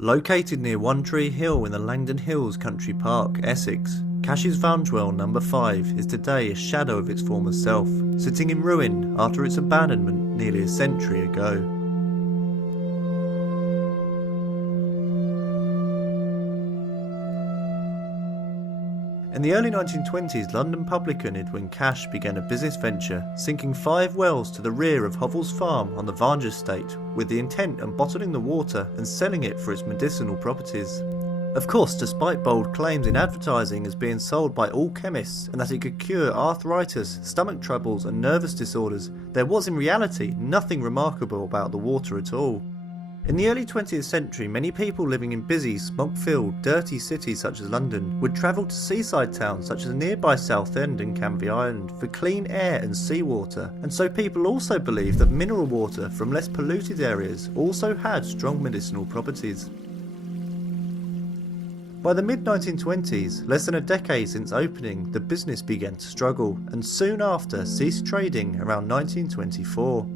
Located near One Tree Hill in the Langdon Hills Country Park, Essex, Cash's Vange Well No.5 is today a shadow of its former self, sitting in ruin after its abandonment nearly a century ago. In the early 1920s, London publican Edwin Cash began a business venture, sinking 5 wells to the rear of Hovells Farm on the Vange Estate, with the intent of bottling the water and selling it for its medicinal properties. Of course, despite bold claims in advertising as being sold by all chemists and that it could cure arthritis, stomach troubles and nervous disorders, there was in reality nothing remarkable about the water at all. In the early 20th century, many people living in busy, smoke-filled, dirty cities such as London would travel to seaside towns such as nearby Southend and Canvey Island for clean air and seawater, and so people also believed that mineral water from less polluted areas also had strong medicinal properties. By the mid-1920s, less than a decade since opening, the business began to struggle, and soon after ceased trading around 1924.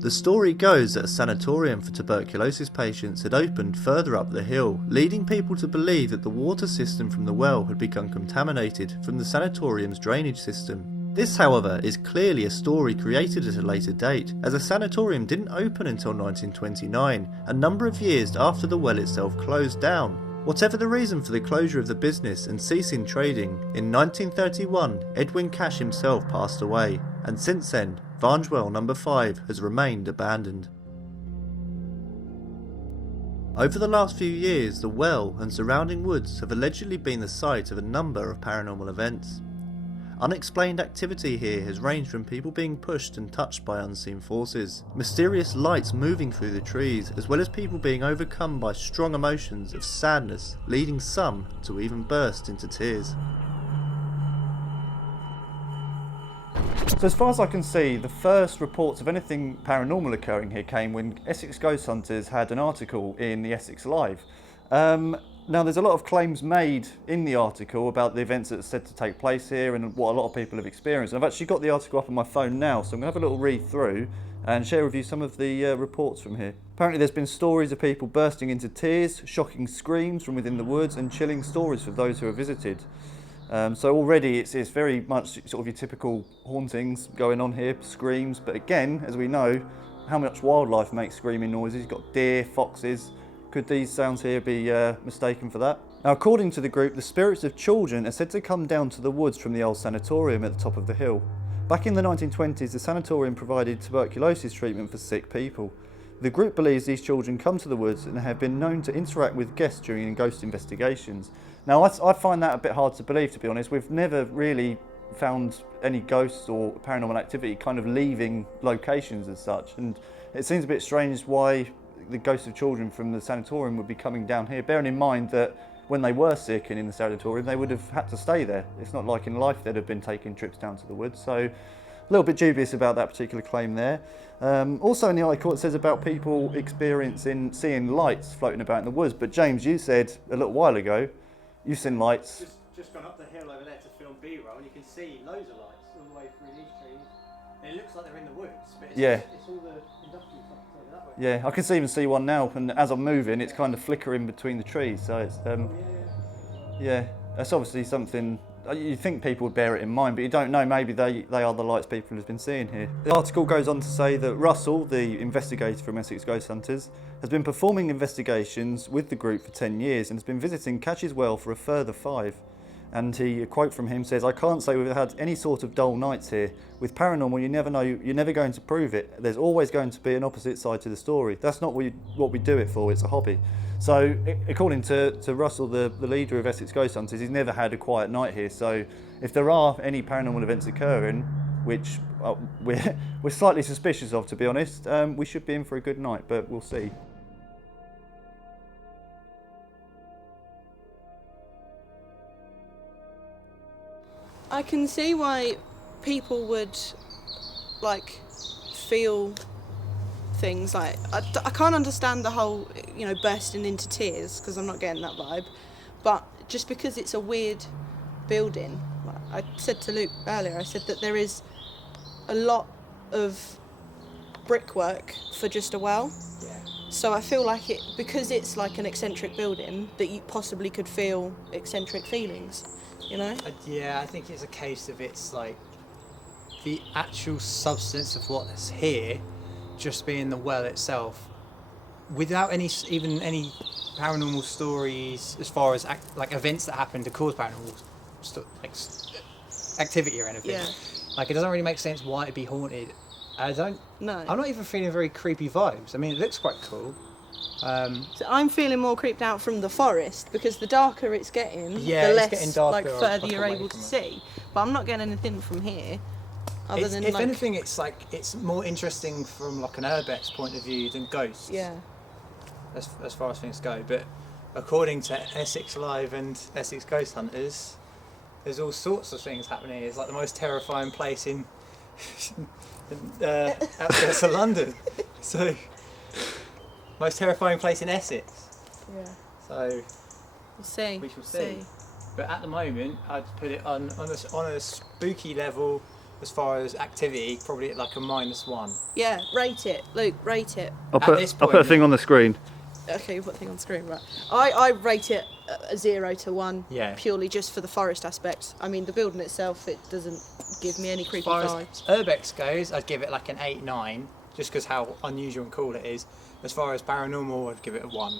The story goes that a sanatorium for tuberculosis patients had opened further up the hill, leading people to believe that the water system from the well had become contaminated from the sanatorium's drainage system. This, however, is clearly a story created at a later date, as the sanatorium didn't open until 1929, a number of years after the well itself closed down. Whatever the reason for the closure of the business and ceasing trading, in 1931 Edwin Cash himself passed away, and since then Vange Well No.5 has remained abandoned. Over the last few years, the well and surrounding woods have allegedly been the site of a number of paranormal events. Unexplained activity here has ranged from people being pushed and touched by unseen forces, mysterious lights moving through the trees, as well as people being overcome by strong emotions of sadness, leading some to even burst into tears. So as far as I can see, the first reports of anything paranormal occurring here came when Essex Ghost Hunters had an article in the Essex Live. Now there's a lot of claims made in the article about the events that are said to take place here and what a lot of people have experienced. And I've actually got the article up on my phone now, so I'm going to have a little read through and share with you some of the reports from here. Apparently there's been stories of people bursting into tears, shocking screams from within the woods and chilling stories for those who are visited. So already it's very much sort of your typical hauntings going on here, screams, but again, as we know, how much wildlife makes screaming noises. You've got deer, foxes. Could these sounds here be mistaken for that? Now, according to the group, the spirits of children are said to come down to the woods from the old sanatorium at the top of the hill. Back in the 1920s, the sanatorium provided tuberculosis treatment for sick people. The group believes these children come to the woods and have been known to interact with guests during ghost investigations. Now, I find that a bit hard to believe, to be honest. We've never really found any ghosts or paranormal activity kind of leaving locations as such, and it seems a bit strange why the ghosts of children from the sanatorium would be coming down here, bearing in mind that when they were sick and in the sanatorium, they would have had to stay there. It's not like in life they'd have been taking trips down to the woods, so a little bit dubious about that particular claim there. Also in the article it says about people seeing lights floating about in the woods, but James, you said a little while ago you've seen lights. Just gone up the hill over there to film B-roll, and you can see loads of lights all the way through these trees. And it looks like they're in the woods, but it's all the industrial stuff over that way. Yeah, I can even see one now, and as I'm moving, it's kind of flickering between the trees. So it's yeah, that's obviously something. You think people would bear it in mind, but you don't know. Maybe they are the lights people have been seeing here. The article goes on to say that Russell, the investigator from Essex Ghost Hunters, has been performing investigations with the group for 10 years and has been visiting Cash's Well for a further 5. And a quote from him says, "I can't say we've had any sort of dull nights here. With paranormal, you never know, you're never going to prove it. There's always going to be an opposite side to the story. That's not what we do it for, it's a hobby." So, according to Russell, the leader of Essex Ghost Hunters, he's never had a quiet night here. So, if there are any paranormal events occurring, which we're slightly suspicious of, to be honest, we should be in for a good night, but we'll see. I can see why people would feel things like I can't understand the whole bursting into tears, because I'm not getting that vibe, but just because it's a weird building. I said to Luke earlier, I said that there is a lot of brickwork for just a well. Yeah. So I feel like because it's like an eccentric building, that you possibly could feel eccentric feelings, you know? Yeah, I think it's a case of it's like the actual substance of what's here just being the well itself, without any paranormal stories as far as like events that happen to cause paranormal activity or anything. Yeah. Like, it doesn't really make sense why it'd be haunted. No. I'm not even feeling very creepy vibes. I mean, it looks quite cool. So I'm feeling more creeped out from the forest, because the darker it's getting, Yeah, the it's less getting darker, further like, you're away able to from it. see. But I'm not getting anything from here, other than If like, anything, it's more interesting from like an urbex point of view than ghosts. yeah, As far as things go. But according to Essex Live and Essex Ghost Hunters, there's all sorts of things happening. It's like the most terrifying place in outskirts of London. So, most terrifying place in Essex. yeah. So We'll see. we shall see. But at the moment, I'd put it on a spooky level as far as activity, probably at like a -1. Yeah, rate it, Luke. Rate it. I'll At this put a point- thing on the screen. Okay, you put the thing on screen, right? I rate it a 0 to 1. Yeah. Purely just for the forest aspect. I mean, the building itself, it doesn't give me any As creepy far vibes. as urbex goes, I'd give it like an 8-9, just because how unusual and cool it is. As far as paranormal, I'd give it a 1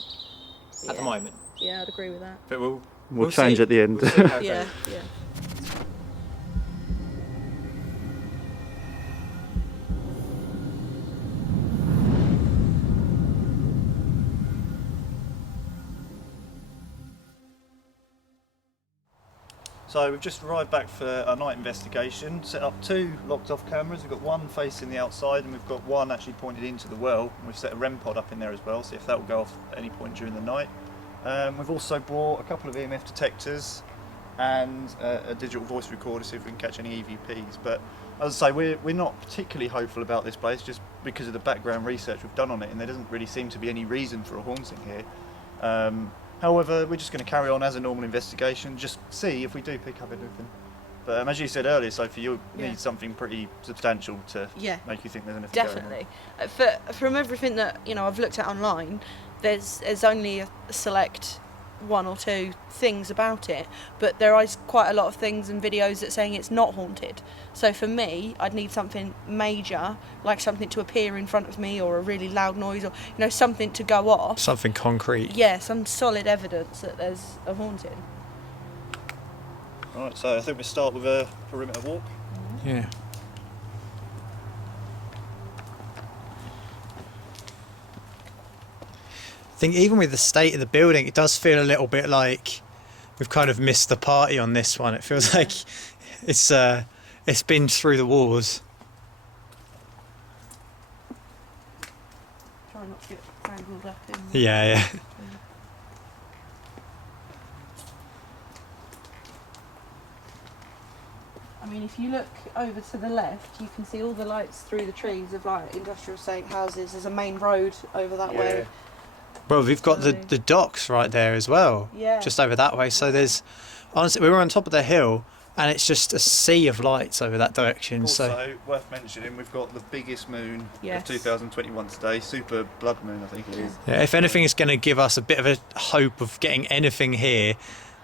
at the Yeah. moment. Yeah, I'd agree with that. But we'll change see. at the end. We'll see how it Yeah, goes. yeah. So we've just arrived back for our night investigation, set up 2 locked off cameras. We've got one facing the outside and we've got one actually pointed into the well. We've set a REM pod up in there as well, see if that will go off at any point during the night. We've also brought a couple of EMF detectors and a digital voice recorder, see if we can catch any EVPs. But as I say, we're not particularly hopeful about this place just because of the background research we've done on it, and there doesn't really seem to be any reason for a haunting here. However, we're just going to carry on as a normal investigation, just see if we do pick up anything. But as you said earlier, Sophie, you Yeah. need something pretty substantial to Yeah. make you think there's anything going on. Definitely. From everything that I've looked at online, there's only a select 1 or 2 things about it, but there is quite a lot of things and videos that saying it's not haunted. So for me, I'd need something major, like something to appear in front of me, or a really loud noise, or something to go off. Something concrete. Yeah, some solid evidence that there's a haunting. Right, so I think we'll start with a perimeter walk. Yeah. I think even with the state of the building, it does feel a little bit like we've kind of missed the party on this one. It feels like it's been through the wars. Try not to get tangled up in. Yeah. I mean, if you look over to the left, you can see all the lights through the trees of like industrial estate houses. There's a main road over that way. Well, we've got the docks right there as well. Yeah. Just over that way. So there's, honestly, we were on top of the hill, and it's just a sea of lights over that direction. Also, So worth mentioning, we've got the biggest moon Yes. of 2021 today, super blood moon, I think it is. yeah, if anything is going to give us a bit of a hope of getting anything here,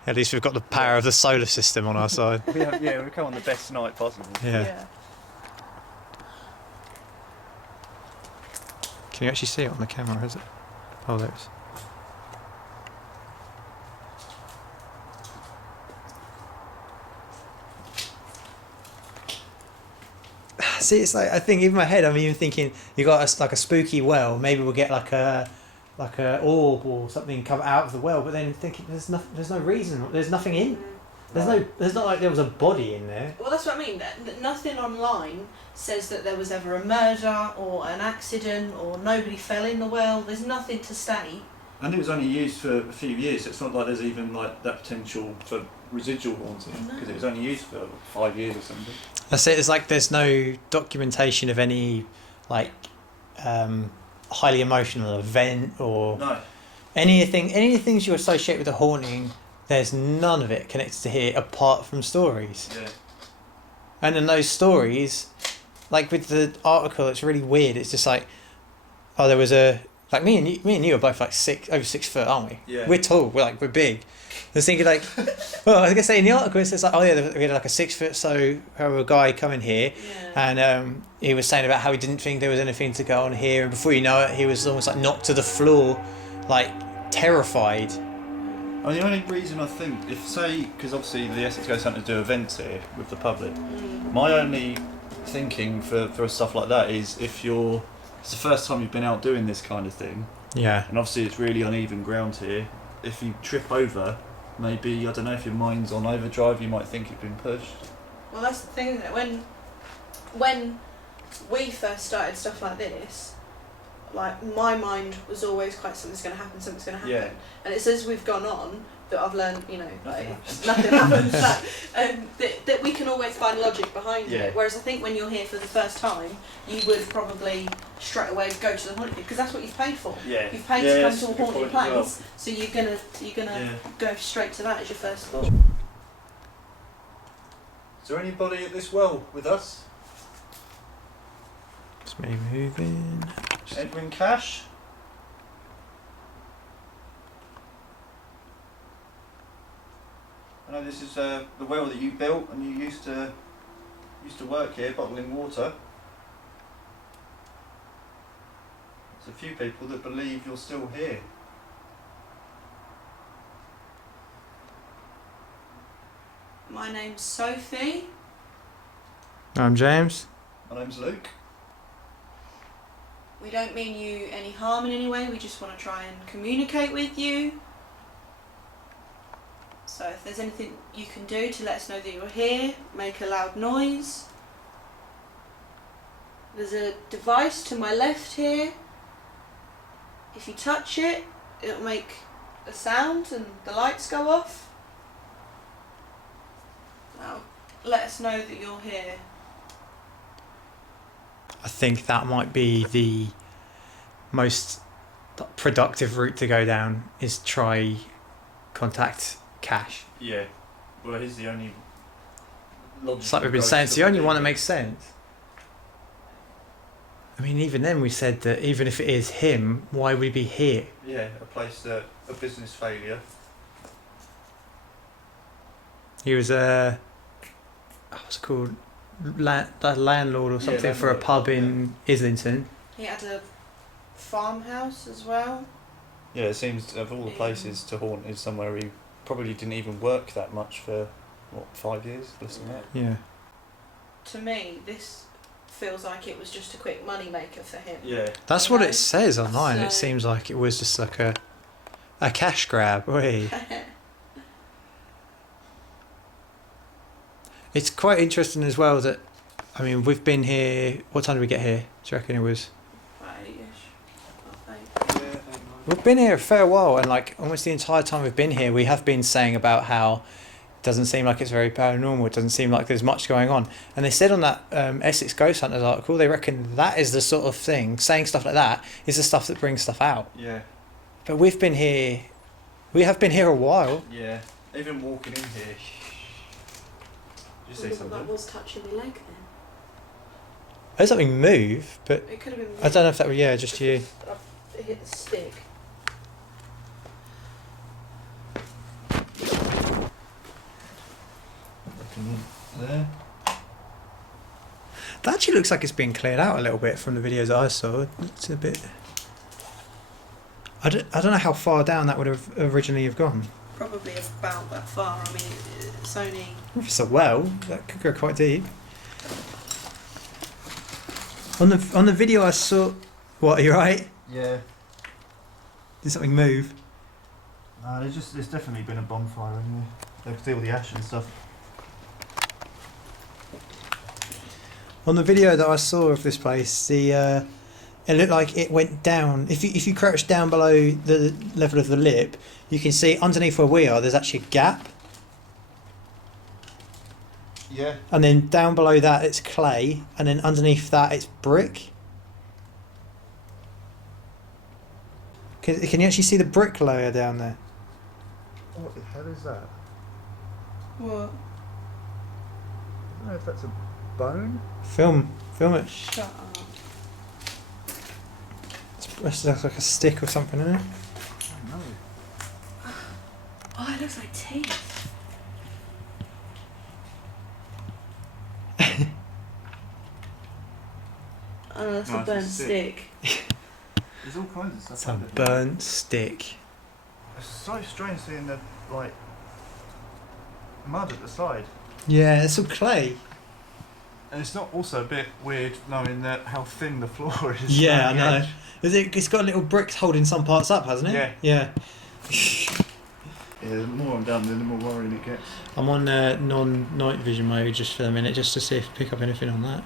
at least we've got the power of the solar system on our side. We've come on the best night possible. Yeah. Can you actually see it on the camera, is it? Oh, there it is. See, it's like, I think in my head, I'm even thinking you got like a spooky well. Maybe we'll get like a orb or something come out of the well. But then thinking there's no reason. There's nothing in. There's not like there was a body in there. Well, that's what I mean. Nothing online says that there was ever a murder or an accident or nobody fell in the well. There's nothing to state. And it was only used for a few years, so it's not like there's even like that potential for residual haunting, because it was only used for 5 years or something. That's it. It's like there's no documentation of any like highly emotional event or No. anything you associate with a haunting. There's none of it connected to here apart from stories. Yeah. And in those stories, like with the article, it's really weird. It's just like, oh, there was a Like me and you are both like over 6 foot, aren't we? Yeah. We're tall. We're big. I was thinking like, well, I was gonna say in the article it says like, oh yeah, we had like a 6 foot so a guy coming here, and he was saying about how he didn't think there was anything to go on here, and before you know it, he was almost like knocked to the floor, like terrified. I mean, the only reason I think, if say, because obviously the Essex Ghost Hunters do events here with the public, my only thinking for stuff like that is if it's the first time you've been out doing this kind of thing, and obviously it's really uneven ground here, if you trip over, maybe, I don't know, if your mind's on overdrive, you might think you've been pushed. Well, that's the thing, isn't it? When we first started stuff like this, like my mind was always quite something's going to happen, Yeah. and it's as we've gone on that I've learned, like nothing happens, that we can always find logic behind it. Whereas I think when you're here for the first time, you would probably straight away go to the haunted, because that's what you've paid for. Yeah. You've paid to come to a that's haunted good point as well. place, so you're gonna go straight to that as your first thought. Is there anybody at this well with us? Just me moving. Edwin Cash? I know this is the well that you built, and you used to work here bottling water. There's a few people that believe you're still here. My name's Sophie. I'm James. My name's Luke. We don't mean you any harm in any way, we just want to try and communicate with you. So if there's anything you can do to let us know that you're here, make a loud noise. There's a device to my left here. If you touch it, it'll make a sound and the lights go off. Now, let us know that you're here. I think that might be the most productive route to go down, is try contact Cash. Yeah. Well, he's the only. It's like we've been saying, it's the only one that makes sense. I mean, even then we said that even if it is him, why would he be here? Yeah, a place that a business failure. He was what's it called? Landlord or something for a pub in Islington. He had a farmhouse as well. Yeah, it seems of all the places to haunt is somewhere he probably didn't even work that much for, 5 years? Less than that. Yeah. To me, this feels like it was just a quick money maker for him. Yeah. That's what it says online. It So- seems like it was just like a cash grab. Oi. It's quite interesting as well that, I mean, we've been here. What time did we get here? Do you reckon it was? We've been here a fair while, and like almost the entire time we've been here, we have been saying about how it doesn't seem like it's very paranormal. It doesn't seem like there's much going on. And they said on that Essex Ghost Hunters article, they reckon that is the sort of thing, saying stuff like that is the stuff that brings stuff out. Yeah. But we have been here a while. Yeah. Even walking in here. Did you say That something? was touching my leg then. I heard something move, but It could have been. I don't know if that was, just you. It hit the stick. There. That actually looks like it's been cleared out a little bit from the videos I saw. It's a bit. I don't know how far down that would have originally have gone. Probably about that far. I mean, it's only. If it's a well, that could go quite deep. On the video I saw. What, are you right? Yeah. Did something move? There's definitely been a bonfire in there. They could see all the ash and stuff. On the video that I saw of this place, it looked like it went down. If you crouch down below the level of the lip, you can see underneath where we are, there's actually a gap. Yeah. And then down below that, it's clay. And then underneath that, it's brick. Can you actually see the brick layer down there? What the hell is that? What? I don't know if that's a bone. Film it. Shut up. It's Must look like a stick or something, isn't it? Oh, it looks like teeth. Oh, that's a burnt stick. There's all kinds of stuff. It's a burnt stick. It's so strange seeing the like mud at the side. Yeah, it's all clay. And it's not also a bit weird knowing that how thin the floor is. Yeah, I know. It's got little bricks holding some parts up, hasn't it? Yeah. Yeah. Yeah, the more I'm done, the more worrying it gets. I'm on non-night vision mode just for a minute, just to see if I pick up anything on that.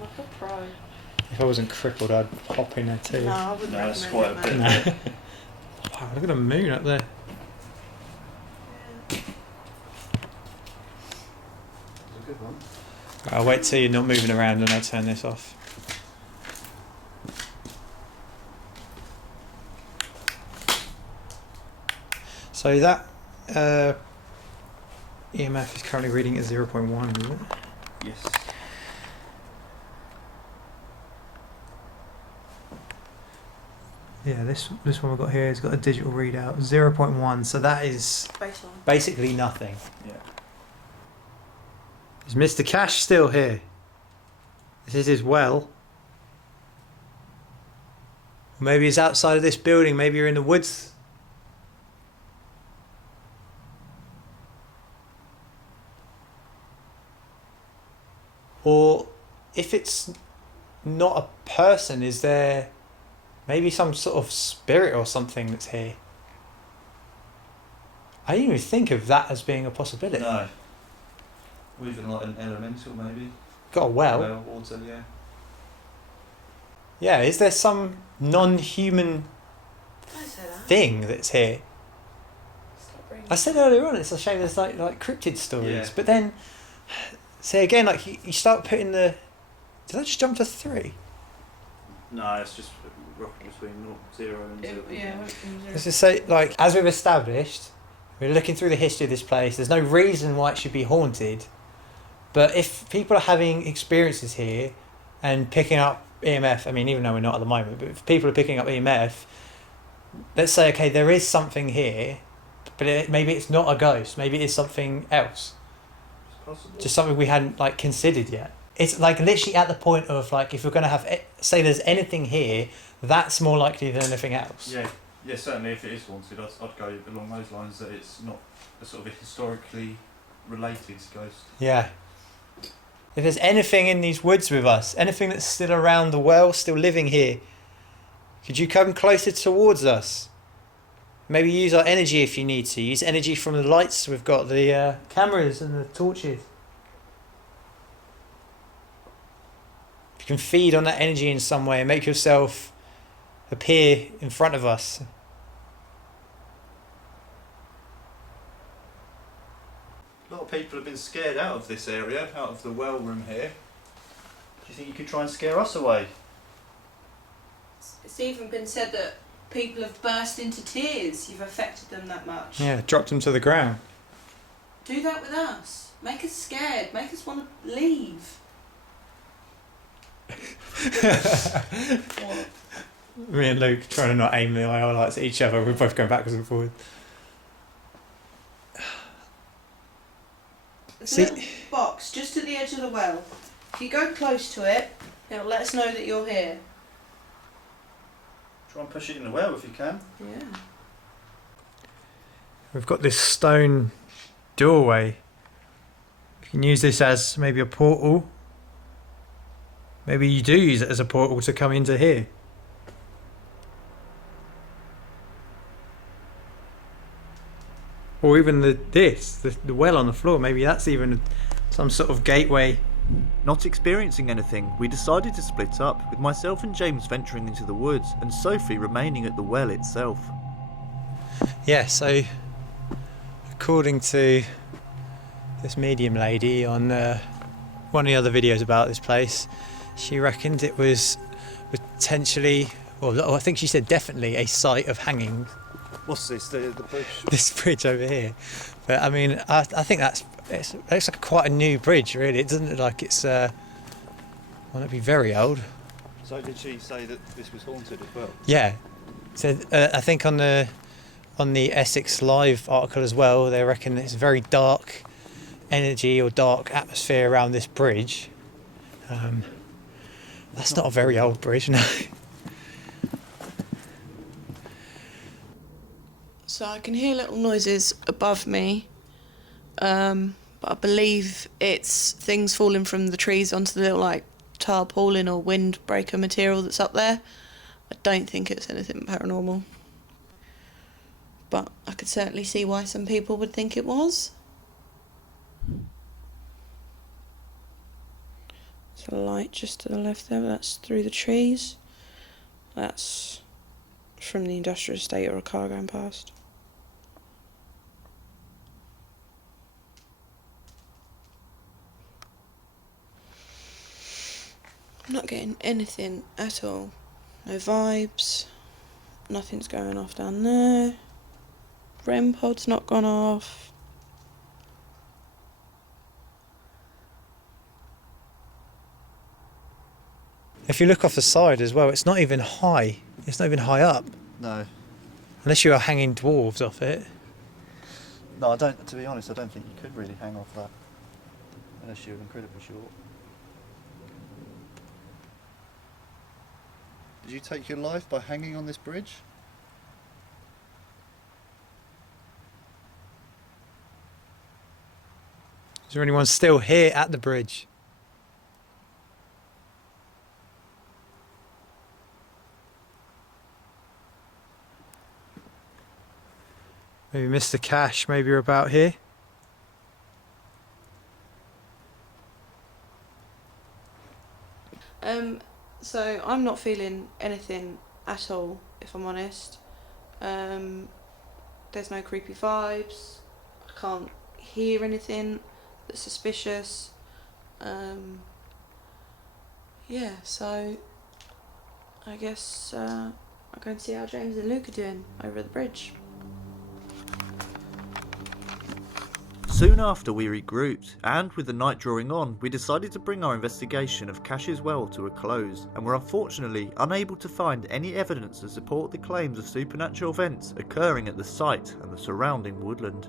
Like a pro. If I wasn't crippled, I'd hop in there too. No, I wouldn't No, it's recommend quite it, a mate. bit. Wow, look at the moon up there. Yeah. It's a good one. I'll wait till you're not moving around and I'll turn this off. So that EMF is currently reading at 0.1, is it? Yes. Yeah, this one we've got here has got a digital readout, 0.1, so that is Baseline. basically nothing. Yeah. Is Mr. Cash still here? This is his well. Maybe he's outside of this building, maybe you're in the woods. Or if it's not a person, is there maybe some sort of spirit or something that's here? I didn't even think of that as being a possibility. No. Or even like an elemental, maybe. Got a well. Well, water, yeah. Yeah, is there some non-human Don't say that. thing that's here? Stop bringing I said earlier on, it's a shame there's like cryptid stories, Yeah. but then, say again, like you start putting the. Did I just jump to 3? No, it's just roughly between 0 and 0. Yeah. Let's just say, like, as we've established, we're looking through the history of this place. There's no reason why it should be haunted, but if people are having experiences here and picking up EMF, I mean, even though we're not at the moment, but if people are picking up EMF, let's say, okay, there is something here, but maybe it's not a ghost. Maybe it's something else. It's possible. Just something we hadn't like considered yet. It's like literally at the point of like, if we're going to have, say there's anything here, that's more likely than anything else. Yeah, certainly if it is haunted, I'd go along those lines that it's not a sort of a historically related ghost. Yeah. If there's anything in these woods with us, anything that's still around the well, still living here, could you come closer towards us? Maybe use our energy if you need to. Use energy from the lights. We've got the cameras and the torches. If you can feed on that energy in some way and make yourself appear in front of us. A lot of people have been scared out of this area, out of the well room here. Do you think you could try and scare us away? It's even been said that people have burst into tears. You've affected them that much. Yeah, dropped them to the ground. Do that with us. Make us scared. Make us want to leave. What? Me and Luke trying to not aim the eye lights at each other. We're both going backwards and forwards. There's See- a little box just at the edge of the well. If you go close to it, it'll let us know that you're here. Try and push it in the well if you can. Yeah. We've got this stone doorway. You can use this as maybe a portal. Maybe you do use it as a portal to come into here. Or even the well on the floor. Maybe that's even some sort of gateway. Not experiencing anything, we decided to split up, with myself and James venturing into the woods and Sophie remaining at the well itself. Yeah, so according to this medium lady on one of the other videos about this place, she reckoned it was potentially, or I think she said definitely, a site of hangings. What's this? The bridge? This bridge over here. But I mean, I think it looks like quite a new bridge, really. It doesn't look like it's well, it'd be very old. So did she say that this was haunted as well? Yeah. So I think on the Essex Live article as well, they reckon it's very dark energy or dark atmosphere around this bridge. That's not a very old bridge, no. So I can hear little noises above me, but I believe it's things falling from the trees onto the little like tarpaulin or windbreaker material that's up there. I don't think it's anything paranormal, but I could certainly see why some people would think it was. There's a light just to the left there, but that's through the trees. That's from the industrial estate or a car going past. I'm not getting anything at all. No vibes. Nothing's going off down there. REM pod's not gone off. If you look off the side as well, it's not even high. It's not even high up. No. Unless you are hanging dwarves off it. No, I don't. To be honest, I don't think you could really hang off that unless you're incredibly short. Did you take your life by hanging on this bridge? Is there anyone still here at the bridge? Maybe Mr. Cash, maybe you're about here? So I'm not feeling anything at all, if I'm honest. There's no creepy vibes. I can't hear anything that's suspicious. Yeah, so I guess I'll go and see how James and Luke are doing over the bridge. Soon after we regrouped, and with the night drawing on, we decided to bring our investigation of Cash's Well to a close, and were unfortunately unable to find any evidence to support the claims of supernatural events occurring at the site and the surrounding woodland.